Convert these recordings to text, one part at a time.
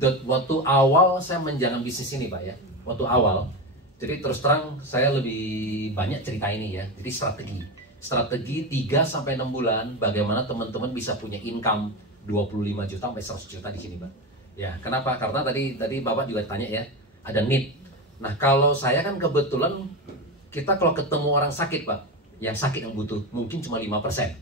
waktu awal saya menjalankan bisnis ini Pak ya, waktu awal, jadi terus terang saya lebih banyak cerita ini ya. Jadi strategi 3-6 bulan bagaimana teman-teman bisa punya income 25 juta sampai 100 juta di sini Pak. Ya, kenapa? Karena tadi Bapak juga tanya ya, ada need. Nah, kalau saya kan kebetulan kita kalau ketemu orang sakit Pak, yang sakit yang butuh mungkin cuma 5%.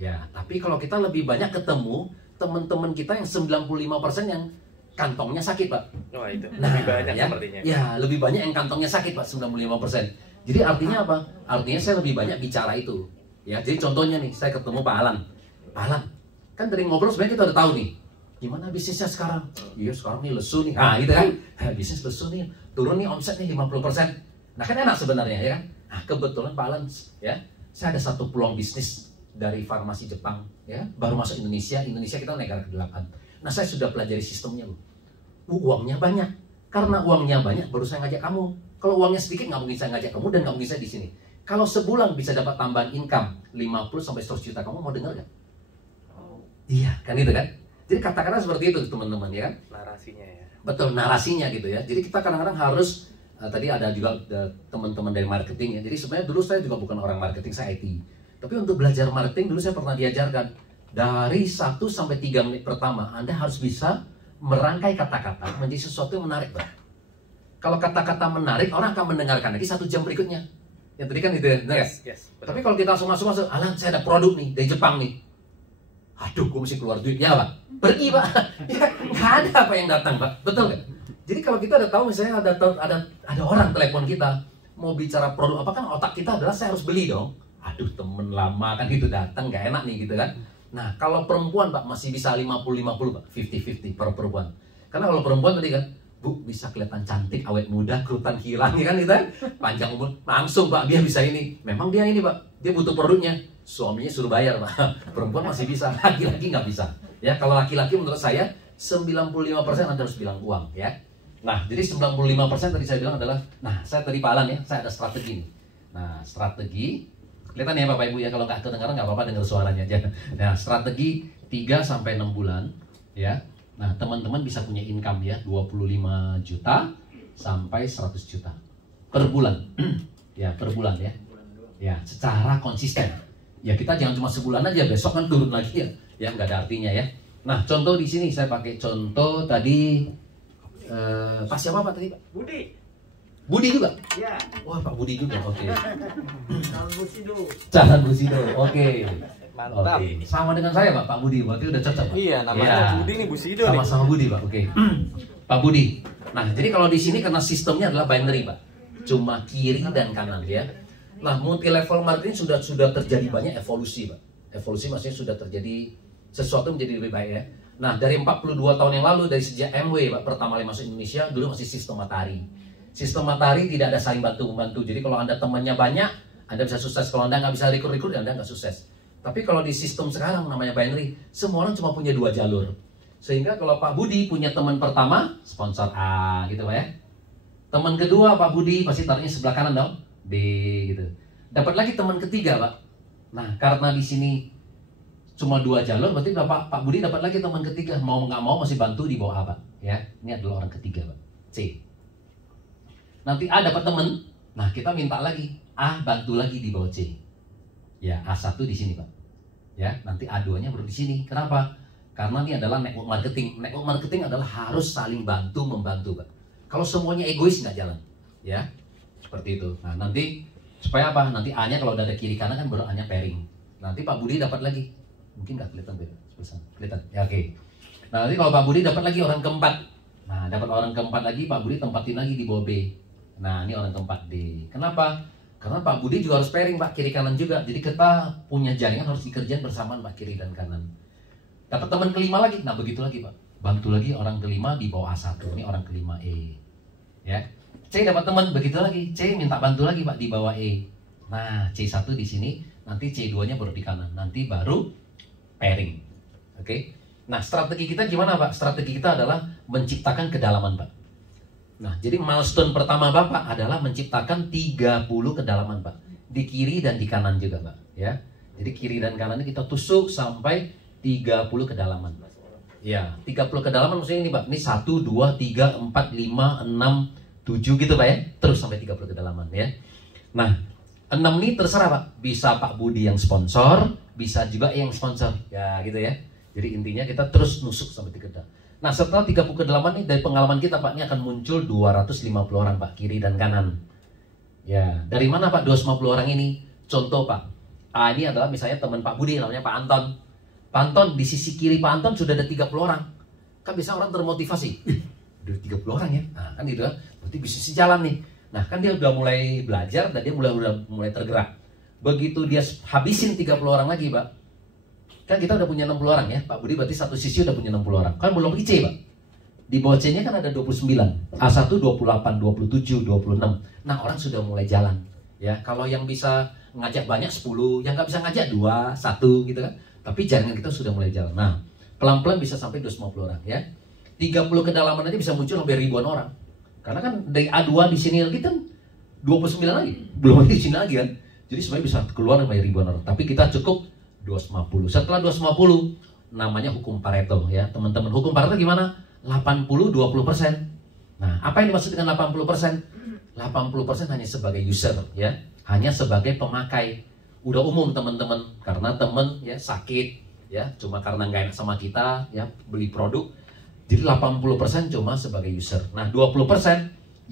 Ya, tapi kalau kita lebih banyak ketemu teman-teman kita yang 95% yang kantongnya sakit Pak. Oh itu, Nah, lebih banyak ya, sepertinya. ya, lebih banyak yang kantongnya sakit Pak, 95%. Jadi artinya apa? Artinya saya lebih banyak bicara itu. Ya, jadi contohnya nih, saya ketemu Pak Alan. Pak Alan, kan dari ngobrol sebenarnya kita udah tahu nih, gimana bisnisnya sekarang? Iya sekarang nih lesu nih, gitu kan? Bisnis lesu nih, turun nih omset nih 50%. Nah kan enak sebenarnya ya kan? Nah kebetulan Pak Alan, ya, saya ada satu peluang bisnis dari farmasi Jepang, ya, baru masuk Indonesia kita negara ke-8. Nah saya sudah pelajari sistemnya loh. Uangnya banyak, karena uangnya banyak baru saya ngajak kamu. Kalau uangnya sedikit nggak mungkin saya ngajak kamu dan nggak mungkin saya di sini. Kalau sebulan bisa dapat tambahan income 50-100 juta, kamu mau dengar nggak? Iya, kan itu kan? Jadi kata-kata seperti itu teman-teman ya kan? Narasinya ya. Betul, narasinya gitu ya. Jadi kita kadang-kadang harus, tadi ada juga teman-teman dari marketing ya. Jadi sebenarnya dulu saya juga bukan orang marketing, saya IT. Tapi untuk belajar marketing dulu saya pernah diajarkan. Dari 1-3 menit pertama, Anda harus bisa merangkai kata-kata menjadi sesuatu yang menarik, Pak. Kalau kata-kata menarik, orang akan mendengarkan lagi 1 jam berikutnya. Yang tadi kan itu ya, benar Yes, yes, betul. Tapi kalau kita langsung masuk, Alan saya ada produk nih dari Jepang nih. Aduh, gue mesti keluar duit. Ya Pak, pergi Pak. Ya, nggak ada apa yang datang Pak, betul nggak? Jadi kalau kita udah tahu misalnya ada orang telepon kita mau bicara produk apa, kan otak kita adalah saya harus beli dong. Aduh, temen lama kan itu datang, nggak enak nih gitu kan. Nah kalau perempuan Pak masih bisa 50-50 Pak, 50-50 per perempuan. Karena kalau perempuan tadi kan, Bu bisa kelihatan cantik, awet muda, kerutan hilang ya kan gitu kan, panjang umur, langsung Pak dia bisa ini. Memang dia ini Pak, dia butuh produknya, suaminya suruh bayar Pak. Perempuan masih bisa, laki-laki nggak bisa. Ya kalau laki-laki menurut saya 95% Anda harus bilang uang ya. Nah jadi 95% tadi saya bilang adalah, nah saya tadi Pak Alan ya, saya ada strategi nih. Nah strategi, kelihatan ya Bapak Ibu ya, kalau nggak kedengaran nggak apa-apa, dengar suaranya aja. Nah strategi 3-6 bulan ya. Nah, teman-teman bisa punya income ya 25 juta sampai 100 juta per bulan. Ya, per bulan ya. Ya, secara konsisten. Ya, kita jangan cuma sebulan aja, besok kan turun lagi ya. Ya, nggak ada artinya ya. Nah, contoh di sini saya pakai contoh tadi Pak siapa Pak tadi Pak? Budi. Budi juga? Ya. Wah, Pak Budi juga. Oke. Calon Busido. Calon Busido. Oke. Mantap. Oke. Sama dengan saya Pak Budi, berarti udah cocok Pak? Iya, namanya Ya. Budi nih, Busido nih. Sama-sama Budi Pak, oke. Pak Budi. Nah, jadi kalau di sini karena sistemnya adalah binary Pak, cuma kiri dan kanan ya. Nah, multi level marketing sudah terjadi banyak evolusi Pak. Evolusi maksudnya sudah terjadi sesuatu menjadi lebih baik ya. Nah, dari 42 tahun yang lalu, dari sejak MW Pak pertama kali masuk Indonesia, dulu masih sistem matahari. Sistem matahari tidak ada saling bantu-membantu. Jadi kalau Anda temannya banyak, Anda bisa sukses. Kalau Anda nggak bisa rekrut, Anda nggak sukses. Tapi kalau di sistem sekarang namanya binary, semua orang cuma punya 2 jalur. Sehingga kalau Pak Budi punya teman pertama, sponsor A gitu Pak ya. Teman kedua Pak Budi pasti taruhnya sebelah kanan dong, B gitu. Dapat lagi teman ketiga Pak. Nah karena di sini cuma 2 jalur, berarti Pak Budi dapat lagi teman ketiga. Mau nggak mau masih bantu di bawah A Pak. Ya, ini adalah orang ketiga Pak, C. Nanti A dapat teman, nah kita minta lagi A bantu lagi di bawah C. Ya, A1 di sini Pak. Ya, nanti A2-nya baru di sini. Kenapa? Karena ini adalah network marketing. Network marketing adalah harus saling bantu membantu, Pak. Kalau semuanya egois nggak jalan. Ya, seperti itu. Nah, nanti supaya apa? Nanti A-nya kalau udah ada kiri kanan kan baru A-nya pairing. Nanti Pak Budi dapat lagi. Mungkin nggak kelihatan beda. Kelihatan. Ya, oke. Nah, nanti kalau Pak Budi dapat lagi orang keempat. Nah, dapat orang keempat lagi, Pak Budi tempatin lagi di bawah B. Nah, ini orang keempat D. Kenapa? Karena Pak Budi juga harus pairing Pak, kiri kanan juga. Jadi kita punya jaringan harus dikerjain bersamaan Pak, kiri dan kanan. Dapat teman kelima lagi, nah begitu lagi Pak. Bantu lagi orang kelima di bawah A1, ini orang kelima E. Ya. C dapat teman, begitu lagi. C minta bantu lagi Pak di bawah E. Nah, C1 di sini, nanti C2-nya baru di kanan. Nanti baru pairing. Oke. Nah, strategi kita gimana Pak? Strategi kita adalah menciptakan kedalaman Pak. Nah, jadi milestone pertama Bapak adalah menciptakan 30 kedalaman Pak. Di kiri dan di kanan juga Pak. Ya. Jadi kiri dan kanan ini kita tusuk sampai 30 kedalaman. Ya, 30 kedalaman maksudnya ini Pak. Ini 1, 2, 3, 4, 5, 6, 7 gitu Pak ya. Terus sampai 30 kedalaman ya. Nah, 6 ini terserah Pak. Bisa Pak Budi yang sponsor, bisa juga yang sponsor. Ya gitu ya. Jadi intinya kita terus nusuk sampai 30. Nah, setelah 30 kedalaman ini dari pengalaman kita Pak, ini akan muncul 250 orang Pak, kiri dan kanan. Ya, dari mana Pak 250 orang ini? Contoh Pak. Ini adalah misalnya teman Pak Budi namanya Pak Anton. Pak Anton, di sisi kiri Pak Anton sudah ada 30 orang. Kan bisa orang termotivasi. Udah 30 orang ya. Nah, kan gitu kan. Berarti bisnisnya jalan nih. Nah, kan dia udah mulai belajar dan dia mulai tergerak. Begitu dia habisin 30 orang lagi, Pak. Kan kita udah punya 60 orang ya. Pak Budi berarti satu sisi udah punya 60 orang. Kan belum IC, Pak. Di bawah C-nya kan ada 29. A1 28, 27, 26. Nah, orang sudah mulai jalan. Ya, kalau yang bisa ngajak banyak 10, yang nggak bisa ngajak 2, 1 gitu kan. Tapi jaringan kita sudah mulai jalan. Nah, pelan-pelan bisa sampai 250 orang ya. 30 kedalaman aja bisa muncul sampai ribuan orang. Karena kan dari A2 di sini lagi kan 29 lagi. Belum di sini lagi kan. Jadi sebenarnya bisa keluar sampai ribuan orang. Tapi kita cukup 250. Setelah 250 namanya hukum Pareto ya. Teman-teman, hukum Pareto gimana? 80-20%. Nah, apa yang dimaksud dengan 80%? 80% hanya sebagai user ya. Hanya sebagai pemakai. Udah umum teman-teman, karena temen ya sakit ya, cuma karena nggak enak sama kita ya beli produk. Jadi 80% cuma sebagai user. Nah 20%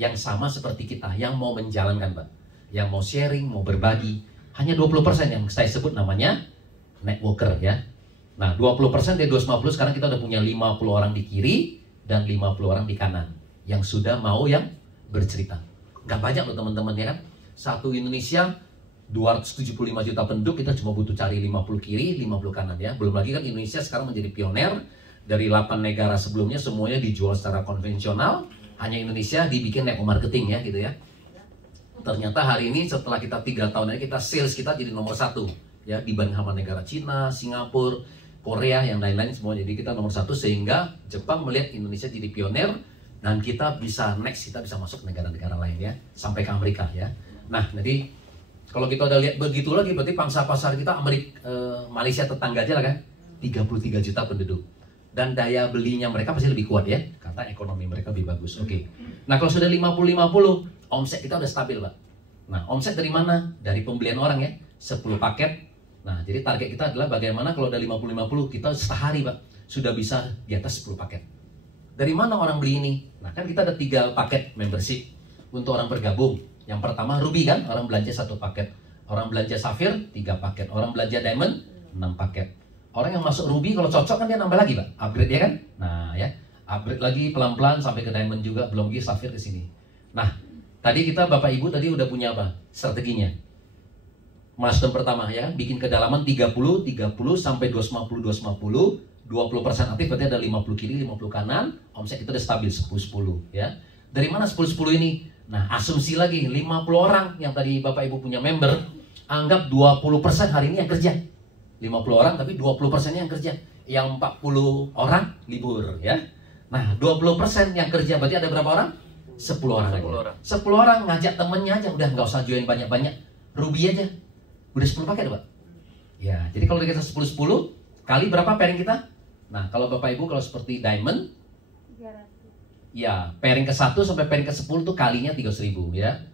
yang sama seperti kita, yang mau menjalankan Pak, yang mau sharing, mau berbagi. Hanya 20% yang saya sebut namanya networker ya. Nah 20% dari 250 sekarang kita udah punya 50 orang di kiri dan 50 orang di kanan yang sudah mau yang bercerita. Nggak banyak loh teman-teman ya kan. Satu Indonesia 275 juta penduduk, kita cuma butuh cari 50 kiri, 50 kanan ya. Belum lagi kan Indonesia sekarang menjadi pioner. Dari 8 negara sebelumnya semuanya dijual secara konvensional. Hanya Indonesia dibikin network marketing ya gitu ya. Ternyata hari ini setelah kita 3 tahun aja, kita sales kita jadi nomor 1 ya, dibanding sama negara Cina, Singapura, Korea, yang lain-lain semua. Jadi kita nomor 1 sehingga Jepang melihat Indonesia jadi pioner. Dan kita bisa next, kita bisa masuk negara-negara lain ya. Sampai ke Amerika ya. Nah jadi kalau kita udah lihat begitu lagi, berarti pangsa pasar kita Malaysia tetangga aja lah kan, 33 juta penduduk. Dan daya belinya mereka pasti lebih kuat ya, karena ekonomi mereka lebih bagus. Oke. Nah kalau sudah 50-50, omset kita udah stabil Pak. Nah omset dari mana? Dari pembelian orang ya, 10 paket. Nah jadi target kita adalah bagaimana kalau udah 50-50, kita sehari Pak, sudah bisa di atas 10 paket. Dari mana orang beli ini? Nah kan kita ada 3 paket membership untuk orang bergabung. Yang pertama Ruby kan, orang belanja 1 paket. Orang belanja Safir 3 paket. Orang belanja Diamond 6 paket. Orang yang masuk Ruby kalau cocok kan dia nambah lagi Pak, upgrade ya kan. Nah ya, upgrade lagi pelan-pelan sampai ke Diamond juga, belum lagi Safir ke sini. Nah, tadi kita Bapak Ibu tadi udah punya apa? Strateginya. Milestone pertama ya, bikin kedalaman 30 sampai 250 20% aktif, berarti ada 50 kiri, 50 kanan. Omset kita udah stabil 10-10 ya. Dari mana 10-10 ini? Nah, asumsi lagi 50 orang yang tadi Bapak Ibu punya member, anggap 20% hari ini yang kerja. 50 orang tapi 20% yang kerja. Yang 40 orang libur ya. Nah, 20% yang kerja berarti ada berapa orang? 10 orang lagi. 10 orang ngajak temennya aja, udah nggak usah join banyak-banyak. Ruby aja. Udah 10 paket Pak. Ya, jadi kalau kita 10-10 kali berapa pairing kita? Nah, kalau Bapak Ibu kalau seperti Diamond, ya, pairing ke-1 sampai pairing ke-10 tuh kalinya 300.000 ya.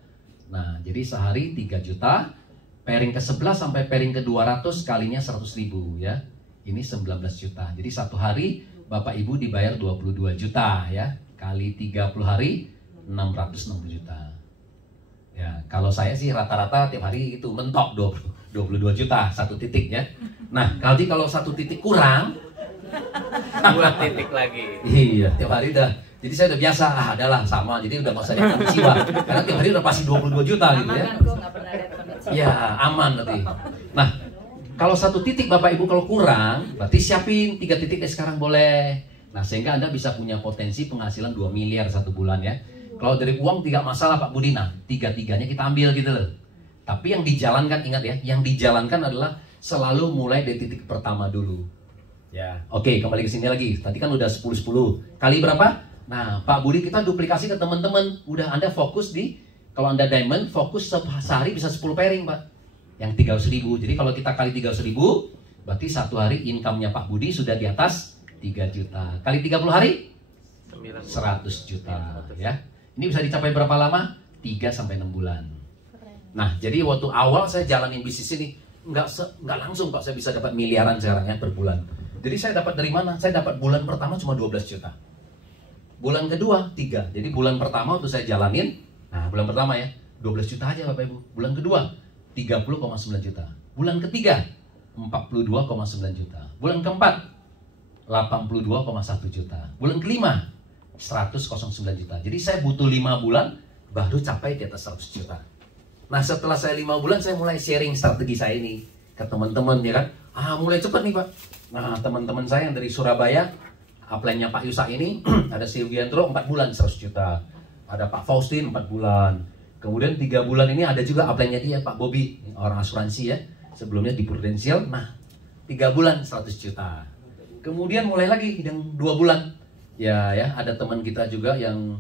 Nah, jadi sehari 3 juta. Pairing ke-11 sampai pairing ke-200 kalinya 100.000 ya. Ini 19 juta. Jadi satu hari Bapak Ibu dibayar 22 juta ya. Kali 30 hari 660 juta. Ya, kalau saya sih rata-rata tiap hari itu mentok 22 juta satu titik ya. Nah, kalau satu titik kurang 2 titik lagi. Iya, tiap hari udah. Jadi saya udah biasa, adalah sama. Jadi udah nggak usah diangkat jiwa. Karena tiap hari udah pasti 22 juta gitu ya. Iya, aman nanti. Nah, kalau satu titik Bapak Ibu kalau kurang, berarti siapin 3 titik deh sekarang boleh. Nah, sehingga Anda bisa punya potensi penghasilan 2 miliar satu bulan ya. Kalau dari uang tidak masalah Pak Budi, nah 3-3-nya kita ambil gitu loh. Tapi yang dijalankan, ingat ya, yang dijalankan adalah selalu mulai dari titik pertama dulu. Ya, oke, kembali ke sini lagi. Tadi kan udah 10-10. Kali berapa? Nah, Pak Budi kita duplikasi ke teman-teman. Udah Anda fokus di, kalau Anda Diamond, fokus sehari bisa 10 pairing Pak. Yang 300.000. Jadi kalau kita kali 300.000, berarti satu hari income-nya Pak Budi sudah di atas 3 juta. Kali 30 hari? 9. 100 juta ya. Ini bisa dicapai berapa lama? 3 sampai 6 bulan. Nah, jadi waktu awal saya jalanin bisnis ini nggak langsung Pak saya bisa dapat miliaran sekarang ya per bulan. Jadi saya dapat dari mana? Saya dapat bulan pertama cuma 12 juta. Bulan kedua 3. Jadi bulan pertama waktu saya jalanin, nah bulan pertama ya 12 juta aja Bapak Ibu. Bulan kedua 30,9 juta. Bulan ketiga 42,9 juta. Bulan keempat 82,1 juta. Bulan kelima 100,9 juta. Jadi saya butuh 5 bulan baru capai di atas 100 juta. Nah setelah saya 5 bulan saya mulai sharing strategi saya ini ke teman-teman ya kan. Mulai cepat nih Pak. Nah teman-teman saya yang dari Surabaya, upline-nya Pak Yusak ini ada Silviandro 4 bulan 100 juta. Ada Pak Faustin 4 bulan. Kemudian 3 bulan ini ada juga upline-nya dia Pak Bobby, orang asuransi ya. Sebelumnya di Prudential. Nah 3 bulan 100 juta. Kemudian mulai lagi yang 2 bulan. Ya ada teman kita juga yang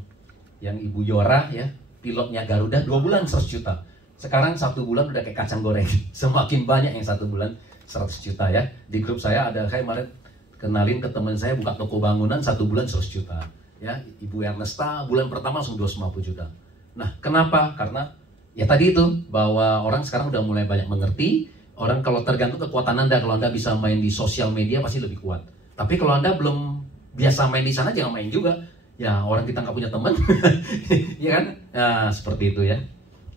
Ibu Yora ya, pilotnya Garuda 2 bulan 100 juta. Sekarang 1 bulan udah kayak kacang goreng. Semakin banyak yang 1 bulan 100 juta ya. Di grup saya ada kayak kemarin kenalin ke teman saya buka toko bangunan 1 bulan 100 juta. Ya, Ibu Ernesta bulan pertama langsung 250 juta. Nah, kenapa? Karena ya tadi itu bahwa orang sekarang udah mulai banyak mengerti. Orang kalau tergantung kekuatan Anda, kalau Anda bisa main di sosial media pasti lebih kuat. Tapi kalau Anda belum biasa main di sana jangan main juga. Ya, orang kita nggak punya teman. Ya kan? Nah, seperti itu ya.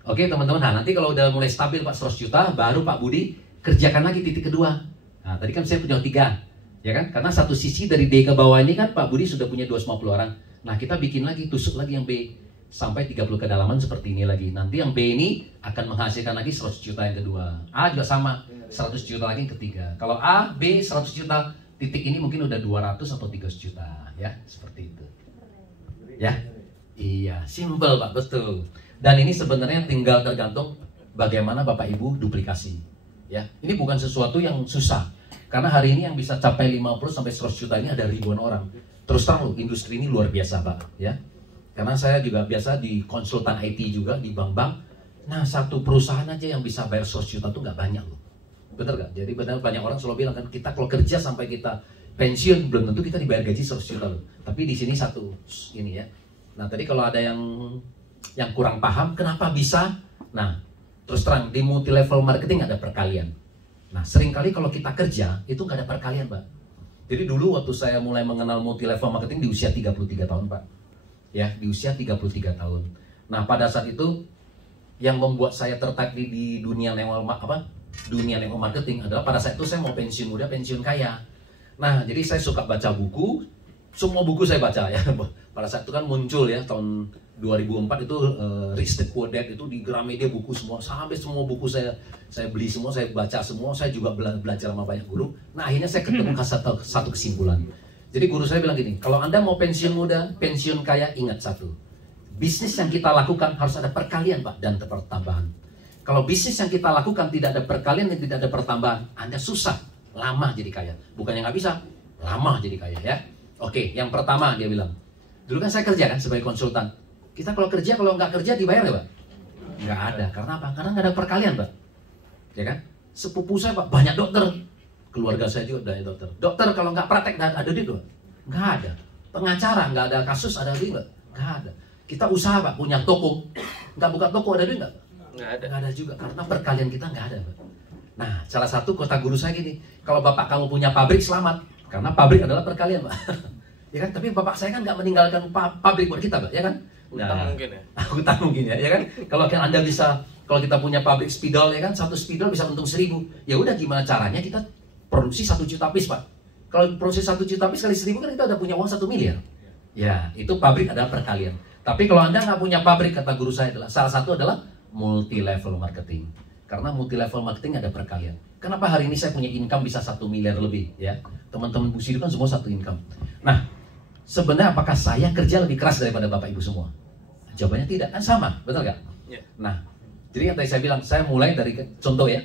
Oke teman-teman, nah nanti kalau udah mulai stabil Pak 100 juta, baru Pak Budi kerjakan lagi titik kedua. Nah tadi kan saya punya 3, ya kan? Karena satu sisi dari D ke bawah ini kan Pak Budi sudah punya 250 orang. Nah kita bikin lagi, tusuk lagi yang B sampai 30 kedalaman seperti ini lagi. Nanti yang B ini akan menghasilkan lagi 100 juta yang kedua. A juga sama, 100 juta lagi yang ketiga. Kalau A, B 100 juta, titik ini mungkin udah 200 atau 300 juta, ya seperti itu. Ya, iya, simple Pak, betul. Dan ini sebenarnya tinggal tergantung bagaimana Bapak Ibu duplikasi. Ya, ini bukan sesuatu yang susah. Karena hari ini yang bisa capai 50 sampai 100 juta ini ada ribuan orang. Terus terang industri ini luar biasa Pak, ya. Karena saya juga biasa di konsultan IT juga di bank-bank. Nah, satu perusahaan aja yang bisa bayar 100 juta tuh nggak banyak loh. Bener nggak? Jadi benar banyak orang selalu bilang kan kita kalau kerja sampai kita pensiun belum tentu kita dibayar gaji 100 juta loh. Tapi di sini satu ini ya. Nah, tadi kalau ada yang kurang paham kenapa bisa, nah terus terang di multi level marketing ada perkalian. Nah seringkali kalau kita kerja itu nggak ada perkalian Pak. Jadi dulu waktu saya mulai mengenal multi level marketing di usia 33 tahun Pak, ya di usia 33 tahun. Nah pada saat itu yang membuat saya tertarik di dunia dunia network marketing adalah pada saat itu saya mau pensiun muda pensiun kaya. Nah jadi saya suka baca buku, semua buku saya baca ya. Pada saat itu kan muncul ya tahun 2004 itu Rich Dad Poor Dad itu di Gramedia buku semua, sampai semua buku saya beli semua, saya baca semua, saya juga belajar sama banyak guru. Nah akhirnya saya ketemu satu kesimpulan. Jadi guru saya bilang gini, kalau Anda mau pensiun muda, pensiun kaya, ingat satu, bisnis yang kita lakukan harus ada perkalian Pak dan pertambahan. Kalau bisnis yang kita lakukan tidak ada perkalian dan tidak ada pertambahan, Anda susah, lama jadi kaya. Bukan yang nggak bisa, lama jadi kaya ya. Oke, yang pertama dia bilang, dulu kan saya kerja kan sebagai konsultan. Kita kalau kerja, kalau nggak kerja dibayar nggak Pak? Nggak ada. Karena apa? Karena nggak ada perkalian Pak. Ya kan? Sepupu saya Pak, banyak dokter. Keluarga saya juga banyak dokter. Dokter kalau nggak praktek ada duit Pak? Nggak ada. Pengacara nggak ada kasus ada duit Pak? Nggak ada. Kita usaha Pak, punya toko. Nggak buka toko ada duit nggak? Nggak ada. Nggak ada juga. Karena perkalian kita nggak ada Pak. Nah, salah satu kata guru saya gini, kalau Bapak kamu punya pabrik selamat. Karena pabrik adalah perkalian Pak. Ya kan? Tapi Bapak saya kan nggak meninggalkan pabrik buat kita Pak, ya kan? Utang mungkin ya. Utang mungkin ya kan? Kalau kan Anda bisa, kalau kita punya pabrik spidol ya kan, satu spidol bisa untung 1000. Ya udah gimana caranya kita produksi 1 juta piece Pak. Kalau produksi 1 juta piece kali 1000 kan kita udah punya uang 1 miliar. Ya, itu pabrik adalah perkalian. Tapi kalau Anda nggak punya pabrik, kata guru saya adalah salah satu adalah multi level marketing. Karena multi level marketing ada perkalian. Kenapa hari ini saya punya income bisa 1 miliar lebih ya? Teman-teman Bu Sidu kan semua satu income. Nah, sebenarnya apakah saya kerja lebih keras daripada Bapak Ibu semua? Jawabannya tidak, kan sama, betul nggak? Ya. Nah, jadi yang tadi saya bilang, saya mulai dari, contoh ya,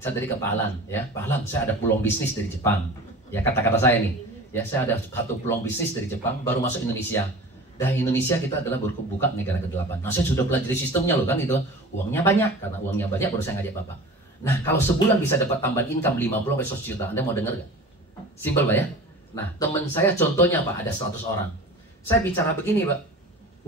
saya dari ke Pak Alan, ya, Pak Alan, saya ada peluang bisnis dari Jepang, ya kata-kata saya nih, ya saya ada satu peluang bisnis dari Jepang, baru masuk Indonesia, dan Indonesia kita adalah buka negara ke-8. Nah, saya sudah pelajari sistemnya loh kan, itu uangnya banyak, karena uangnya banyak baru saya ngajak Bapak. Nah, kalau sebulan bisa dapat tambahan income 50 sampai 100 juta, Anda mau dengar nggak? Simpel Pak ya. Nah, teman saya contohnya Pak, ada 100 orang. Saya bicara begini Pak,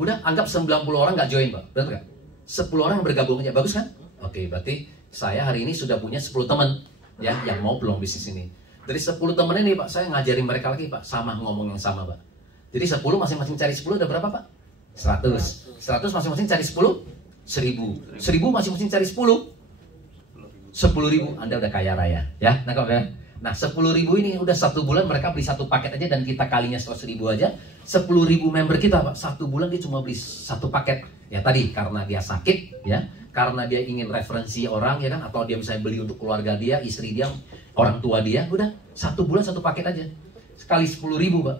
udah anggap 90 orang nggak join Pak, benar nggak? 10 orang bergabung aja, bagus kan? Oke, berarti saya hari ini sudah punya 10 teman ya yang mau peluang bisnis ini. Dari 10 teman ini Pak, saya ngajarin mereka lagi Pak, sama ngomong yang sama Pak. Jadi 10 masing-masing cari 10 udah berapa Pak? 100. 100 masing-masing cari 10, 1000. 1000 masing-masing cari 10. 10.000, Anda udah kaya raya ya. Nah 10.000 ini udah 1 bulan mereka beli 1 paket aja, dan kita kalinya 100.000 aja, 10.000 member kita Pak, 1 bulan dia cuma beli 1 paket. Ya tadi karena dia sakit ya, karena dia ingin referensi orang ya kan, atau dia misalnya beli untuk keluarga dia, istri dia, orang tua dia, udah 1 bulan 1 paket aja, sekali 10.000 Pak,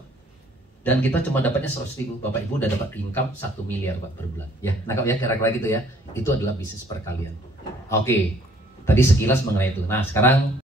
dan kita cuma dapatnya 100.000. Bapak Ibu udah dapat income 1 miliar Pak per bulan ya. Nangkap ya, kira-kira gitu ya. Itu adalah bisnis perkalian. Oke, tadi sekilas mengenai itu. Nah sekarang